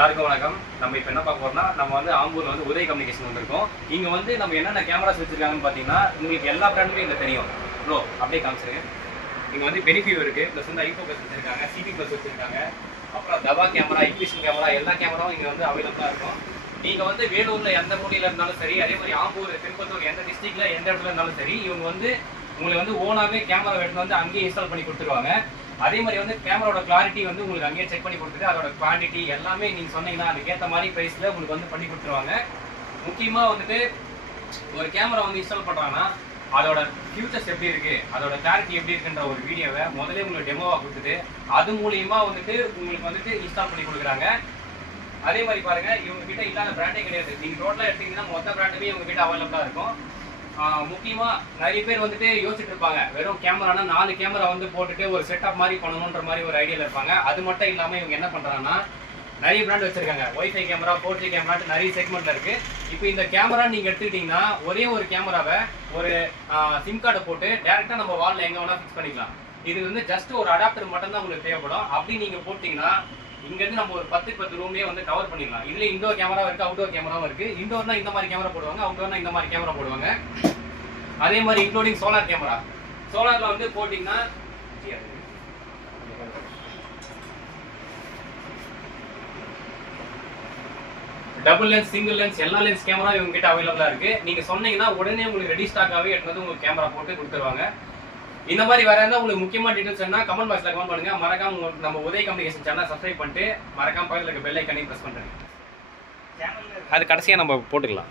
எல்லாருக்கும் வணக்கம். நம்ம இப்போ என்ன பார்க்க போறோம்னா, நம்ம வந்து ஆம்பூர்ல வந்து உதய் கம்யூனிகேஷன் வந்திருக்கோம். இங்க வந்து நம்ம என்னென்ன கேமராஸ் வச்சிருக்காங்கன்னு பார்த்தீங்கன்னா, உங்களுக்கு எல்லா பிராண்டுமே இங்க தெரியும். ப்ரோ அப்படியே காமிச்சிருங்க. இங்க வந்து பெனிஃபியூ இருக்கு, ப்ளஸ் வந்து ஐஃபோகஸ் வச்சிருக்காங்க, சிபி ப்ளஸ் வச்சிருக்காங்க, அப்புறம் தவா கேமரா, இக்விஷன் கேமரா, எல்லா கேமராவும் இங்க வந்து அவைலபிளா இருக்கும். நீங்க வந்து வேலூர்ல எந்த மூலையில இருந்தாலும் சரி, அதே மாதிரி ஆம்பூர், திருப்பத்தூர் எந்த டிஸ்ட்ரிக்ட்ல எந்த இடத்துல இருந்தாலும் சரி, இவங்க வந்து உங்களுக்கு வந்து ஓனாவே கேமரா எடுத்து வந்து அங்கேயே இன்ஸ்டால் பண்ணி கொடுத்துருவாங்க. அதே மாதிரி வந்து கேமராவோட கிளாரிட்டி வந்து உங்களுக்கு அங்கேயே செக் பண்ணி கொடுத்துட்டு அதோட குவான்டிட்டி எல்லாமே நீங்கள் சொன்னீங்கன்னா அதுக்கேற்ற மாதிரி ப்ரைஸில் உங்களுக்கு வந்து பண்ணி கொடுத்துருவாங்க. முக்கியமாக வந்துட்டு ஒரு கேமரா வந்து இன்ஸ்டால் பண்ணுறாங்கன்னா அதோட ஃபியூச்சர்ஸ் எப்படி இருக்குது, அதோட கிளாரிட்டி எப்படி இருக்குன்ற ஒரு வீடியோவை முதல்ல உங்களுக்கு டெமோவாக கொடுத்துட்டு அது மூலியமாக வந்துட்டு உங்களுக்கு வந்துட்டு இன்ஸ்டால் பண்ணி கொடுக்குறாங்க. அதே மாதிரி பாருங்கள், இவங்ககிட்ட இல்லாத பிராண்டே கிடையாது. நீங்கள் டோட்டலாக எடுத்தீங்கன்னா மொத்த பிராண்டுமே இவங்ககிட்ட அவைலபிளாக இருக்கும். முக்கியமாக நிறைய பேர் வந்துட்டு யோசிச்சுட்டு இருப்பாங்க, வெறும் கேமரானா 4 கேமரா வந்து போட்டுட்டு ஒரு செட்டப் மாதிரி பண்ணணுன்ற மாதிரி ஒரு ஐடியாவில் இருப்பாங்க. அது மட்டும் இல்லாமல் இவங்க என்ன பண்ணுறாங்கன்னா நிறைய பிராண்ட் வச்சிருக்காங்க. ஒய்ஃபை கேமரா, 4G கேமராட்டு நிறைய செக்மெண்ட்ல இருக்கு. இப்போ இந்த கேமரா நீங்கள் எடுத்துக்கிட்டிங்கன்னா ஒரே ஒரு கேமராவை ஒரு சிம் கார்டை போட்டு டேரெக்டாக நம்ம வாலில் எங்கே வேணால் ஃபிக்ஸ் பண்ணிக்கலாம். இது வந்து ஜஸ்ட் ஒரு அடாப்டர் மட்டும் தான் உங்களுக்கு தேவைப்படும். அப்படி நீங்கள் போட்டிங்கன்னா இங்கேருந்து நம்ம ஒரு 10 ரூம்லேயே வந்து கவர் பண்ணிடலாம். இதுல இன்டோர் கேமரா இருக்கு, அவுட்டோர் கேமராவும் இருக்கு. இன்டோர்னா இந்த மாதிரி கேமரா போடுவாங்க, அவுட்டோர்னா இந்த மாதிரி கேமரா போடுவாங்க. அதே மாதிரி இன்க்ளூடிங் சோலார் கேமரா. சோலார்ல வந்து போட்டிங்கன்னா டபுள் லென்ஸ், சிங்கிள் லென்ஸ், எல்லா லென்ஸ் கேமரா இவங்க கிட்ட அவைலபிளா இருக்கு. நீங்க சொன்னீங்கன்னா உடனே உங்களுக்கு ரெடி ஸ்டாக்காவே எடுத்து வந்து உங்களுக்கு கேமரா போட்டு கொடுத்துருவாங்க. இந்த மாதிரி வேற ஏதாவது உங்களுக்கு முக்கியமான டீடைல்ஸ் என்ன கமெண்ட் பாக்ஸ்ல கமெண்ட் பண்ணுங்க. மறக்காம உங்களுக்கு நம்ம உதய் கம்யூனிகேஷன் சேனலை சப்ஸ்கிரைப் பண்ணிட்டு மறக்காம பக்கத்துல இருக்க பெல் ஐகானையும் பிரஸ் பண்ணுங்க. அது கடைசியா நம்ம போட்டுக்கலாம்.